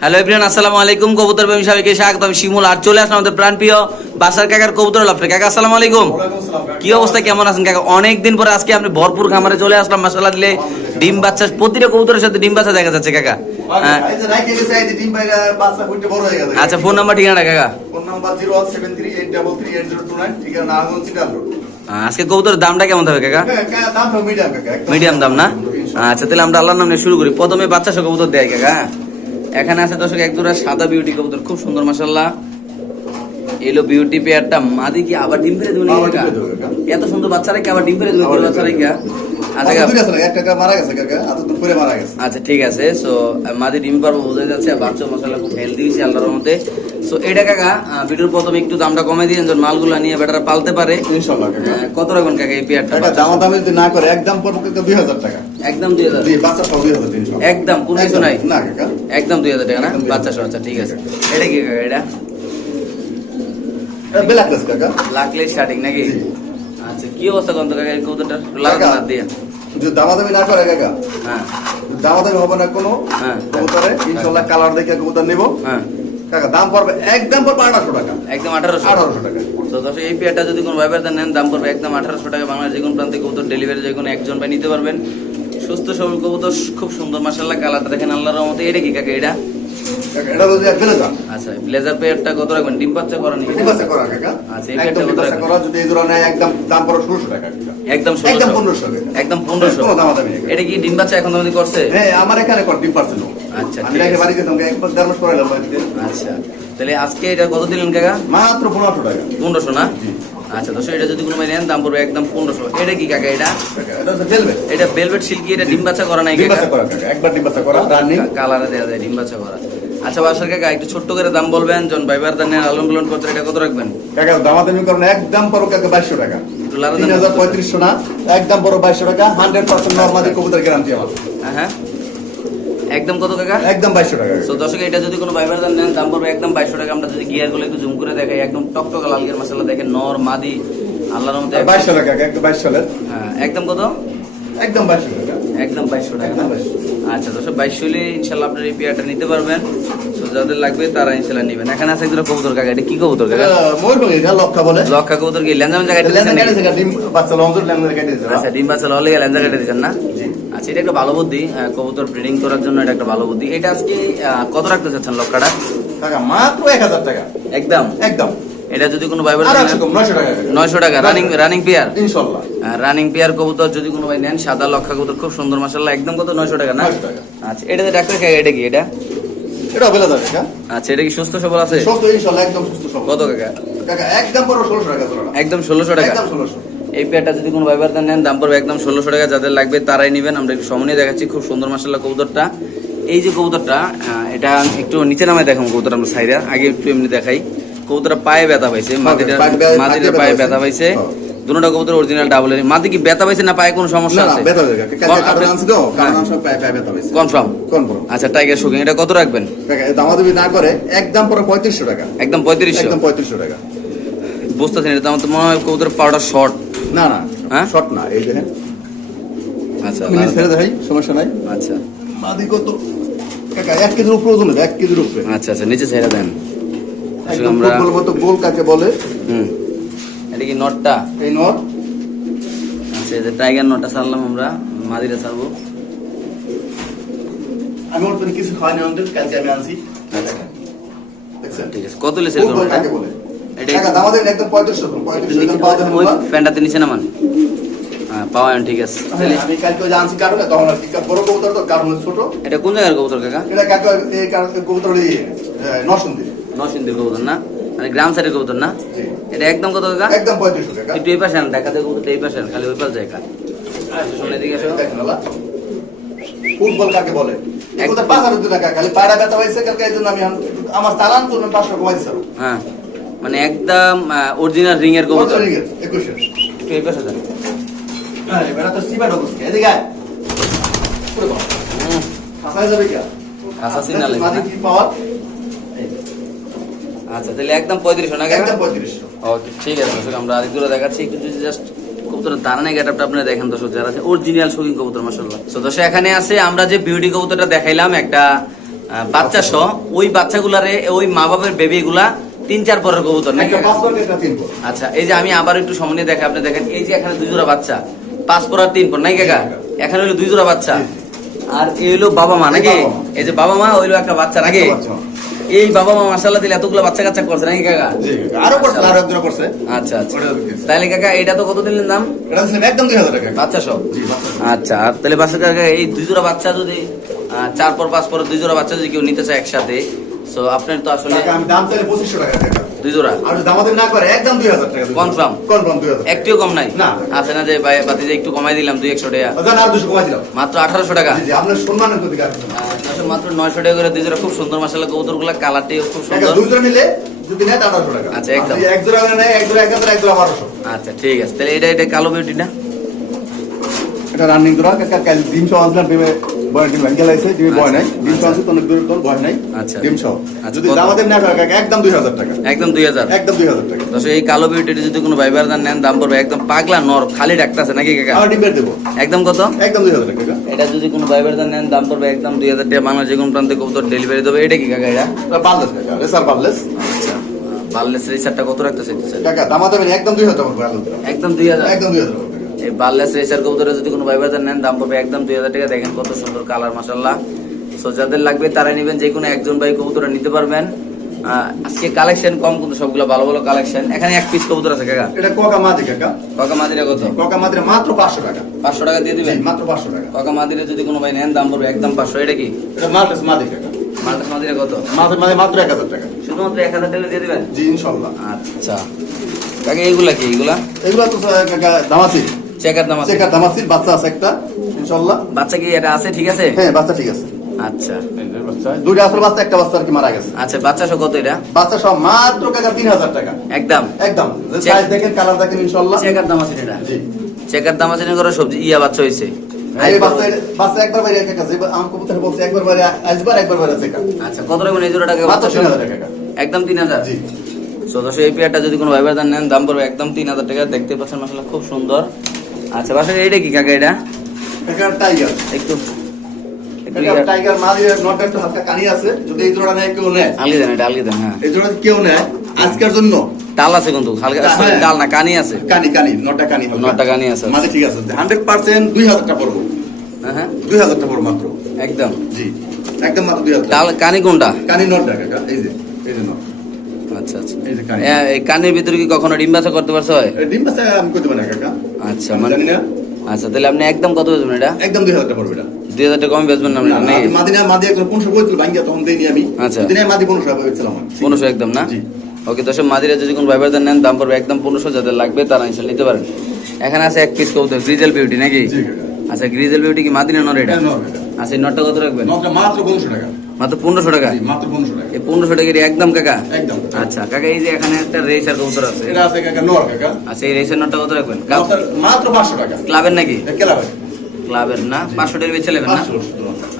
Hello everyone আসসালামু আলাইকুম। কবুতর প্রেমী সবাইকে স্বাগত। আমি শিমুল আর চলে আসলাম আমাদের প্রাণপ্রিয় বাসার কাকার কবুতর লাফরে কাকা আসসালামু আলাইকুম। কি অবস্থা? কেমন আছেন কাকা? অনেক দিন পরে আজকে আপনি ভরপুর খামারে চলে আসলাম মাসাল্লাহ দিলে ডিম বাচ্চা প্রতিটা কবুতরের সাথে ডিম বাচ্চা দেখা যাচ্ছে কাকা। হ্যাঁ। আচ্ছা ফোন নাম্বার ঠিকানা কাকা? আহ, আজকে কবুতরের দামটা কেমন হবে কাকা? মিডিয়াম দাম না? আচ্ছা তাহলে আমরা আল্লাহর নামে শুরু করি। প্রথমে বাচ্চা সহ কবুতর দেয় কাকা এখানে আছে দর্শক এক জোড়া সাদা বিউটি কবুতর খুব সুন্দর মাসাল্লাহ এলো বিউটি পেয়ারটা মাদি কি আবার ডিম ফেলে দেবে। এত সুন্দর বাচ্চারা কি আবার ডিম ফেলে দেবেন বাচ্চারা কি? আচ্ছা আচ্ছা আচ্ছা ঠিক আছে। সো মাদি ডিম পারব বোঝা যাচ্ছে বাচ্চা মশলা খুব হেলদি হয়েছে আল্লাহর মতে সো এটা কাকা ভিডিওর প্রথমে একটু দামটা কমে দিয়ে মালগুলো নিয়ে বেটারা পালতে পারে। কত রাখবেন কাকা এই পেয়ারটা? যদি না করে একদম পড়ব কাকা দুই হাজার টাকা। একদম দুই হাজার। দুই বাচ্চা সহ একদম কোনো কিছু নাই। না কাকা। একদম দুই হাজার টাকা না? বাচ্চা সহ আচ্ছা ঠিক আছে। এটা কি কাকা এটা? এটা ব্ল্যাক কাকা। লাখলে স্টার্টিং নাকি? আচ্ছা কি অবস্থা কোন কাকা এই কবুতরটা লাগাতে না দিয়ে? যদি দামাদামি না করে কাকা হ্যাঁ। দামাদামি হবে না কোনো হ্যাঁ। কবুতরে। ইনশাল্লাহ কালার দেখে কবুতর নিব। হ্যাঁ। কাকা দাম পড়বে একদম পড়বে আঠারোশো টাকা। একদম আঠারোশো। আঠারোশো টাকা। তো দর্শক এই পেয়ারটা যদি কোনো ভাইবার নেন দাম পড়বে একদম আঠারোশো টাকা। বাংলার যে কোনো প্রান্তে কবুতর ডেলিভারি যে কোনো একজন ভাই নিতে পারবেন। সুস্থ সবল কবুতর খুব সুন্দর মাসাল্লাহ কালার দেখেন আল্লাহর রহমতে। এটা কি কাকা এটা? এটা যদি এক আচ্ছা ব্লেজার পেয়ারটা কত রাখবেন? ডিম পাচ্চা করেন ডিবাসে করা কাকা। আচ্ছা, এই একদম কত রাখবেন? করা যদি এই ধরনের নেয় একদম দাম পড়বে ষোলোশো টাকা। কাকা। একদম একদম 1600 পনেরোশো টাকা। একদম পনেরোশো। কোনো দামাদামি নেই। এটা কি ডিম বাচ্চা এখন তোমাদের করছে? হ্যাঁ আমার এখানে কর ডিম পার্সেন্ট আচ্ছা, আমি ঠিক রেখে আছে। বাড়ি গেছিলাম দেড় মাস করাইলাম আচ্ছা তাহলে আজকে এটা কত দিলেন কাকা? মাত্র পনেরোশো টাকা। না? আচ্ছা দশ এটা যদি কোনো নেন দাম পড়বে একদম পনেরোশো। এটা কি কাকা এটা? এটা বেলভেট সিল্কি এটা ডিম বাচ্চা করা নাই একবার ডিম বাচ্চা করা কালারে দেওয়া যায় ডিম বাচ্চা করা। আচ্ছা বাসার কাকা একটু ছোট্ট করে দাম বলবেন জন ভাইবার দান আলম পালন করতে এটা কত রাখবেন? কাকা দামাদামি করেন একদম পড়ো কাকা বাইশশো টাকা। তিন হাজার পঁয়ত্রিশশো না একদম পড়ো বাইশশো টাকা হান্ড্রেড পার্সেন্ট নর্মালি কবুতর গ্যারান্টি আমার। হ্যাঁ, একদম কত কাকা? একদম বাইশশো টাকা। তো দর্শক এটা যদি কোনো ভাইবার নেন দাম পড়বে একদম বাইশশো টাকা। আমরা যদি গিয়ারগুলো একটু জুম করে দেখাই একদম টকটকা লাল গিয়ার মশলা দেখেন নর মাদি আল্লাহর মধ্যে বাইশশো টাকা কাকা, একদম বাইশ হ্যাঁ একদম কত? একদম বাইশশো টাকা। একদম বাইশশো টাকা না? একদম 2200 আচ্ছা দর্শক বাইশশো হলে ইনশাল্লাহ আপনার এই পেয়ারটা নিতে পারবেন। তো যাদের লাগবে তারা ইনশাল্লাহ নেবেন। এখানে আছে একজন কবুতর কাকা এটা কি কবুতর কাকা? লক্ষা বলে। লক্ষা কবুতর কি? লেন্সা কেটেছে আচ্ছা ডিম বাচ্চা হলে লেঞ্জা কেটে দিচ্ছেন না? আচ্ছা এটা একটা ভালো বুদ্ধি কবুতর ব্রিডিং করার জন্য এটা একটা ভালো বুদ্ধি। এটা আজকে কত রাখতে চাচ্ছেন লক্ষাটা? কাকা মাত্র এক হাজার টাকা। একদম? একদম। এটা যদি কোনো নয়শো টাকা running running pair running pair কবুতর যদি কোনো ভাই নেন সাদা লক্ষা কবুতর খুব সুন্দর একদম কত? নয়শো টাকা না? আচ্ছা এটাতে ডাক্তার এটা কি এটা? এটা বেলা যাবে আচ্ছা এটা কি সুস্থ সবল আছে? সুস্থ ইনশাল্লাহ একদম সুস্থ সব কত কাকা? কাকা একদম পড়ো ষোলোশো টাকা একদম ষোলোশো টাকা? একদম ষোলোশো। এই পেয়ারটা যদি কোনো ভাইবার নেন দাম পড়বে একদম ষোলোশো টাকা। যাদের লাগবে তারাই নেবেন। আমরা একটু সময় দেখাচ্ছি খুব সুন্দর মাসাল্লাহ কবুতরটা। এই যে কবুতরটা এটা একটু নিচে নামে দেখাম কবুতর আমরা সাইডে। আগে একটু এমনি দেখাই। কবুতরটা পায়ে ব্যথা পাইছে মাদিটা মাদিটার পায়ে ব্যথা পাইছে। হ্যাঁ। দুটোটা কবুতর অরিজিনাল ডাবল মাদি কি ব্যথা পাইছে না পায়ে কোনো সমস্যা আছে? হয়ে হ্যাঁ। কনফার্ম কনফার্ম আচ্ছা টাইগার শুকিং এটা কত রাখবেন? দামাদামি না করে একদম পরে পঁয়ত্রিশশো টাকা। একদম পঁয়ত্রিশশো? একদম পঁয়ত্রিশশো টাকা। বুঝতেছেন এটা আমার তো মনে হয় কবুতর পাউডার শর্ট না না হ্যাঁ? শর্ট না এই দেখেন। আচ্ছা দেখাই সমস্যা নাই। আচ্ছা। মাদি কত? কাকা এক কেজির উপরে ওজন কেজির উপরে। আচ্ছা আচ্ছা নিচে ছেড়ে দেন। একদম আমরা ফুটবল মতো গোল কাকে বলে? হুম। এটা কি নটটা? এই নর আচ্ছা এই যে টাইগার নটটা ছাড়লাম আমরা মাদিটা ছাড়বো। আমি ওর তোর কিছু খাওয়ানি আমাদের কালকে আমি আনছি। আচ্ছা। ঠিক আছে। কত কাকে বলে? পাওয়া নিচে নামান। হ্যাঁ পাওয়া ঠিক আছে। তাহলে আমি কালকে ওই আনছি কারণে তখন আর বড় কবুতর তো কারণ ছোট। এটা কোন জায়গার কবুতর কাকা? এটা কাকে এই কারণে কবুতর নরসিংদী নরসিংদীর কবুতর না? মানে গ্রাম সাইডের কবুতর না? এটা একদম কত একদম পঁয়ত্রিশশো টাকা একটু এই পাশে আন দেখা যায় কবুতর এই পাশে আন, খালি ওই পাশে সামনে দিকে আসো। ফুটবল কাকে বলে? কবুতর পাঁচ হাজার টাকা খালি পায়রা ব্যথা হয়েছে কালকে এই জন্য আমি আমার তো পাঁচশো হ্যাঁ। মানে একদম অরিজিনাল রিং এর কবুতর। একুশে। একটু এই পাশে যান। এবার তো অবস্থা এদিকে আয়। পুরো বাবা হুম, যাবে কি পাওয়ার? আচ্ছা তাহলে একদম পঁয়ত্রিশশো না একদম পঁয়ত্রিশশো ওকে ঠিক আছে দর্শক আমরা আরেকগুলো দেখাচ্ছি একটু যদি জাস্ট কবুতরের দাঁড়ানো গেটআপটা আপনারা দেখেন দর্শক যারা আছে অরিজিনাল শৌখিন কবুতর মাসাল্লাহ তো দর্শক এখানে আছে আমরা যে বিউটি কবুতরটা দেখাইলাম একটা বাচ্চা সহ ওই বাচ্চাগুলারে ওই মা বাবার বেবি গুলা তিন চার পরের কবুতর নাকি। আচ্ছা এই যে আমি আবার একটু সামনে দেখে আপনি দেখেন এই যে এখানে দুই জোড়া বাচ্চা পাঁচ পর আর তিন পর নাই কাকা? এখানে হলো দুই জোড়া বাচ্চা। আর এই হলো বাবা মা নাকি? এই যে বাবা মা হইল একটা বাচ্চা নাকি। এই বাবা মা মাসাল্লাহ দিলে এতগুলো বাচ্চা কাচ্চা করছে নাকি কাকা? আরও করছে আরও একজন করছে। আচ্ছা আচ্ছা। তাহলে কাকা এটা তো কত দিলেন দাম? এটা হচ্ছে একদম দুই হাজার টাকা। বাচ্চা সব? আচ্ছা আর তাহলে বাচ্চা কাকা এই দুই জোড়া বাচ্চা যদি চার পর পাঁচ পর দুই জোড়া বাচ্চা যদি কেউ নিতে চায় একসাথে তো আপনার তো আসলে আমি দাম চাইলে পঁচিশশো টাকা দুই জোড়া? আর যদি আমাদের না করে একদম দুই হাজার টাকা Confirm? কনফার্ম দুই হাজার। একটিও কম নাই? না। আছে না যে ভাই বাতি যে একটু কমাই দিলাম দুই একশো টাকা? আর দুশো কমাই দিলাম। মাত্র আঠারোশো টাকা? আপনার সম্মানের প্রতি মাত্র নয়শো টাকা করে দুই জোড়া। খুব সুন্দর মাসাল্লাহ কবুতরগুলা কালারটিও খুব সুন্দর। দুই জোড়া নিলে যদি নেয় আঠারোশো টাকা। আচ্ছা, একদম। এক জোড়া নেয় এক জোড়া এক হাজার এক জোড়া বারোশো। আচ্ছা ঠিক আছে। তাহলে এটা এটা কালো বিউটিটা এটা রানিং জোড়া কাল ডিম সহ আনছিলাম ডিমে বয় ডিম ভেঙে লাইছে ডিমে বয় নাই ডিম সহ আনছি দূরের তোর বয় নাই। আচ্ছা। ডিম সহ। আচ্ছা, যদি? না করে একদম দুই হাজার টাকা। একদম দুই হাজার। একদম দুই হাজার টাকা। দশ এই কালো বিউটিটা যদি কোনো ভাইবার দান নেন দাম পড়বে একদম পাগলা নর খালি ডাকতেছে নাকি কাকা? আর ডিমের দেবো। একদম কত? একদম দুই হাজার টাকা এটা যদি কোনো ভাইবার দান নেন দাম পড়বে একদম দুই হাজার টাকা। বাংলা যে কোনো প্রান্তে কবুতর ডেলিভারি দেবে। এটা কি কাকা এটা? কাকা। রেসার আচ্ছা। রেসারটা কত রাখতেছে? কাকা একদম দুই হাজার টাকা একদম দুই হাজার। একদম দুই হাজার এই বার্লেস রেসার কবুতরে যদি কোনো ভাইবার দান নেন দাম পড়বে একদম দুই হাজার টাকা। দেখেন কত সুন্দর কালার মাসাল্লাহ সো যাদের লাগবে তারাই নেবেন যে কোনো একজন ভাই কবুতরা নিতে পারবেন। আজকে কালেকশন কম কিন্তু সবগুলো ভালো ভালো কালেকশন। এখানে এক পিস কবুতর আছে কাকা। এটা কোকা মাদি কাকা। কাকা মাদিরা কত? কোকা মাদিরা মাত্র পাঁচশো টাকা। পাঁচশো টাকা দিয়ে দিবেন? মাত্র পাঁচশো টাকা। কাকা মাদিরা যদি কোনো ভাই নেন দাম পড়বে একদম পাঁচশো। এটা কি? এটা মাল্টাস মাদি কাকা। মাল্টাস মাদিরা কত? মাত্র মানে মাত্র এক হাজার টাকা। শুধুমাত্র এক হাজার টাকা দিয়ে দিবেন? জি ইনশাল্লাহ আচ্ছা। কাকা এইগুলা কি এইগুলা? এগুলো তো কাকা দামাসি। চেকার দাম চেকার দামাসি বাচ্চা আছে একটা ইনশাল্লাহ বাচ্চা কি এটা আছে ঠিক আছে? হ্যাঁ বাচ্চা ঠিক আছে। আচ্ছা। এই যে বাচ্চা দুইটা আসলে বাচ্চা একটা বাচ্চা আর কি মারা গেছে। আচ্ছা বাচ্চা সহ কত এটা? বাচ্চা সব মাত্র কাকা তিন হাজার টাকা। একদম। একদম। সাইজ দেখেন কালার দেখেন ইনশাল্লাহ চেকার দাম আছে এটা? জি। চেকার দাম আছে করে সবজি ইয়া বাচ্চা একদম। তিন হাজার এই পেয়ারটা যদি কোনো ভাইবার নেন দাম পড়বে একদম তিন হাজার টাকা। দেখতে পাচ্ছেন মশলা খুব সুন্দর। আচ্ছা বাসায় এইটা কি কাকা এটা? টাইগার একটু টাইগার মাঝে নট একটু হালকা কানি আছে যদি এই জোড়া নেয় কেউ নেয়। আলগি দেন এটা আলগি দেন হ্যাঁ। এই জোড়া কেউ নেয় আজকের জন্য। ডাল আছে কিন্তু হালকা হ্যাঁ। ডাল না কানি আছে। কানি কানি নটা কানি নটা কানি আছে। মাঝে ঠিক আছে হান্ড্রেড পার্সেন্ট দুই হাজার টাকা পড়ব। হ্যাঁ হ্যাঁ। দুই হাজার টাকা পড়ব মাত্র। একদম। জি একদম মাত্র দুই হাজার ডাল কানি কোনটা? কানি নটা কাকা এই যে এই যে নট। আচ্ছা আচ্ছা। এই কানের ভিতরে কি কখনো ডিম করতে পারছ হয় ডিম আমি করতে পারি না কাকা। আচ্ছা মানে আচ্ছা তাহলে আপনি একদম কত বেচবেন এটা? একদম দুই হাজার টাকা পড়বে এটা। দুই হাজার টাকা কমে বেচবেন না আপনি নাকি? মাদিনা মাদি একজন পনেরোশো বলছিল ভাঙ্গিয়া তখন দেইনি আমি। আচ্ছা। দিনে মাদি পনেরোশো বেচছিলাম পনেরোশো একদম না। ওকে দর্শক মাদিরা যদি কোনো ভাইবার নেন দাম পড়বে একদম পনেরোশো যাদের লাগবে তারা ইনশাল নিতে পারেন। এখানে আছে এক পিস কবুতর গ্রিজেল বিউটি নাকি? আচ্ছা গ্রিজেল বিউটি কি মাদিনা নর এটা? এটা আচ্ছা এই নটটা কত রাখবেন? মাত্র পনেরোশো টাকা। মাত্র পনেরোশো টাকা? মাত্র পনেরোশো টাকা। এই পনেরোশো টাকার একদম কাকা? একদম। আচ্ছা কাকা এই যে এখানে একটা রেসার কবুতর আছে। এটা আছে কাকা নর কাকা। আচ্ছা এই রেসার নটটা কত রাখবেন? মাত্র পাঁচশো টাকা। ক্লাবের নাকি? ক্লাবের। না? পাঁচশো টাকা বেচে নেবেন না?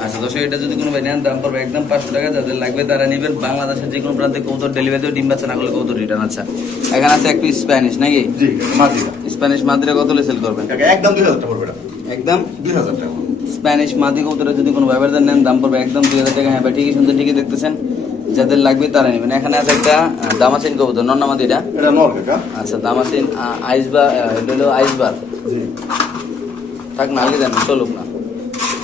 আচ্ছা যদি কোনো ভাই নেন দাম পড়বে একদম পাঁচশো টাকা যাদের লাগবে তারা নেবেন। বাংলাদেশের যে কোনো প্রান্তে কৌতর ডেলিভারি ডিম বাচ্চা না করলে কৌতর রিটার্ন আচ্ছা। এখানে আছে একটু স্প্যানিশ নাকি? স্প্যানিশ মাদিরা কত সেল করবেন? একদম দুই হাজার টাকা পড়বে একদম? দুই হাজার টাকা। স্প্যানিশ মাদি কৌতরে যদি কোনো ব্যবহার নেন দাম পড়বে একদম দুই হাজার টাকা। হ্যাঁ ভাই ঠিকই শুনতে ঠিকই দেখতেছেন। যাদের লাগবে তারা নেবেন। এখানে আছে একটা দামাসিন কবুতর। নন্না মাদিটা এটা? নর কাকা। আচ্ছা দামাসিন আইসবার এটা হলো আইসবার থাক না আগে দেন চলুক না।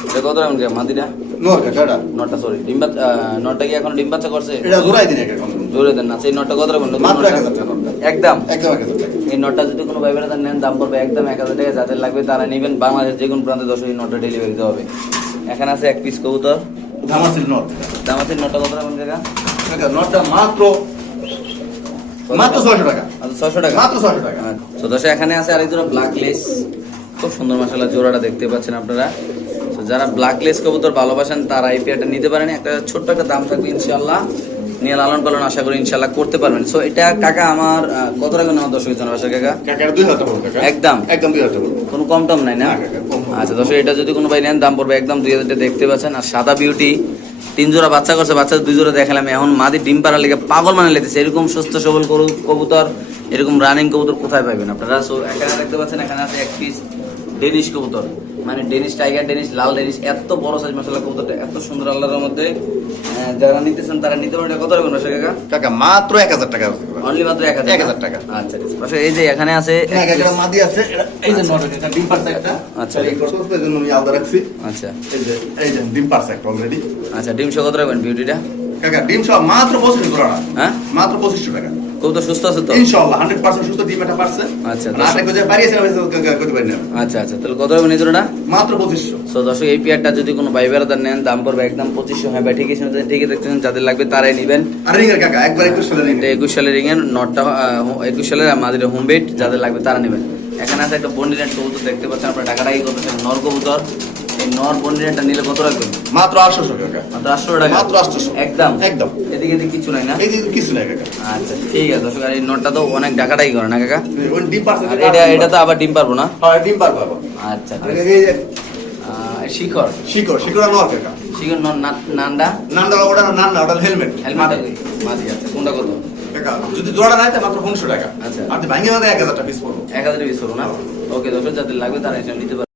এটা কত রাখবেন কে মাদিটা? নর কাকা এটা। সরি ডিম বাচ্চা আহ, কি এখন ডিম বাচ্চা করছে? এটা জোড়াই দিন একে কোনো জোরে দেন না সেই নটটা কত রাখবেন মাত্র এক নটটা? হাজার টাকা একদম। একদম এই নটটা যদি কোনো ভাই বোনেরা নেন দাম পড়বে একদম এক হাজার টাকা। যাদের লাগবে তারা নেবেন। বাংলাদেশের যে কোনো প্রান্তে দশ এই নটটা ডেলিভারি দিতে হবে। এখানে আছে এক পিস কবুতর। ধামাসিল নর দাম আছে নটটা কত রাখবেন কাকা নটটা মাত্র মাত্র ছয়শো টাকা। আচ্ছা ছয়শো টাকা? মাত্র ছয়শো টাকা। তো দশ এখানে আছে আরেক জোড়া ব্ল্যাক লেস খুব সুন্দর মশলা জোড়াটা দেখতে পাচ্ছেন আপনারা। তো যারা ব্ল্যাক লেস কবুতর ভালোবাসেন তারা এই পেয়ারটা নিতে পারেন। একটা ছোট্ট একটা দাম থাকবে ইনশাল্লাহ নিয়ে লালন পালন আশা করি ইনশাল্লাহ করতে পারবেন। সো এটা কাকা আমার কত টাকা আমার দর্শক জন বাসার কাকা? কাকা দুই হাজার একদম। একদম দুই হাজার কোনো কম টম নাই না। আচ্ছা দর্শক এটা যদি কোনো ভাই নেন দাম পড়বে একদম দুই হাজার দেখতে পাচ্ছেন। আর সাদা বিউটি তিন জোড়া বাচ্চা করছে বাচ্চা দুই জোড়া দেখালাম। এখন মাদি ডিম পাড়ার লেগে পাগল মানে লেগেছে। এরকম সুস্থ সবল কবুতর এরকম রানিং কবুতর কোথায় পাবেন আপনারা? সো এখানে দেখতে পাচ্ছেন এখানে আছে এক পিস ডেনিশ কবুতর। মানে ডেনিশ টাইগার ডেনিশ লাল ডেনিশ এত বড় সাইজ মাসাল্লাহ কবুতরটা এত সুন্দর আল্লাহর মধ্যে যারা নিতেছেন তারা নিতে পারেন কত রাখবেন বাসা কাকা? কাকা মাত্র এক হাজার টাকা অনলি মাত্র এক হাজার 1000 টাকা। আচ্ছা বাসা এই যে এখানে আছে হ্যাঁ, মাদি আছে এই যে নট এটা ডিম পারছে একটা। আচ্ছা। এই করতে জন্য আমি আলাদা রাখছি। আচ্ছা। এই যে এই যে ডিম পারছে একটা অলরেডি আচ্ছা ডিম সহ কত রাখবেন বিউটিটা কাকা ডিম সহ মাত্র পঁচিশ না হ্যাঁ? মাত্র পঁচিশশো টাকা। কবুতর সুস্থ আছে তো? ইনশাআল্লাহ হান্ড্রেড পার্সেন্ট সুস্থ ডিম এটা পারছে আচ্ছা, আশা করি যে বাড়িয়েছে করতে পারি না। আচ্ছা আচ্ছা তাহলে কত রাখবেন এই জোড়াটা মাত্র পঁচিশশো। সো দর্শক এই পেয়ারটা যদি কোনো ভাই বেড়াদার নেন দাম পড়বে একদম পঁচিশশো। হ্যাঁ ভাই ঠিকই শুনছেন ঠিকই দেখতেছেন যাদের লাগবে তারাই নেবেন। আর রিঙ্গের কাকা একবার একুশ সালে এটা একুশ সালের রিং এর নটটা সালের আমাদের হোম বেড যাদের লাগবে তারা নেবেন। এখানে আছে একটা বন্ডিনেট কবুতর দেখতে পাচ্ছেন আপনার টাকাটাই করতেছেন নর কবুতর। এই নর নিলে কত রাখবেন মাত্র আটশোশো টাকা। মাত্র আটশো টাকা? মাত্র 800 একদম? একদম। এদিকে এদিকে কিছু নাই না? কিছু নাই কাকা। আচ্ছা ঠিক আছে দর্শক আর এই নটটা তো অনেক টাকাটাই করে না কাকা? ডিম পারছে এটা এটা তো আবার ডিম পারব না? হ্যাঁ ডিম আচ্ছা আহ, শিখর। নর কাকা। শিখর নর নান্ডা? নান্ডা ওটা নান্ডা ওটা হেলমেট। হেলমেট মাঝি আছে। কোনটা কত? যদি জোড়া নাই মাত্র পনেরোশো টাকা। আচ্ছা। আর ভাঙে মাথায় এক হাজার টাকা পিস পড়ব। এক হাজার পিস করো না? ওকে দর্শক যাদের লাগবে তারা নিতে পারে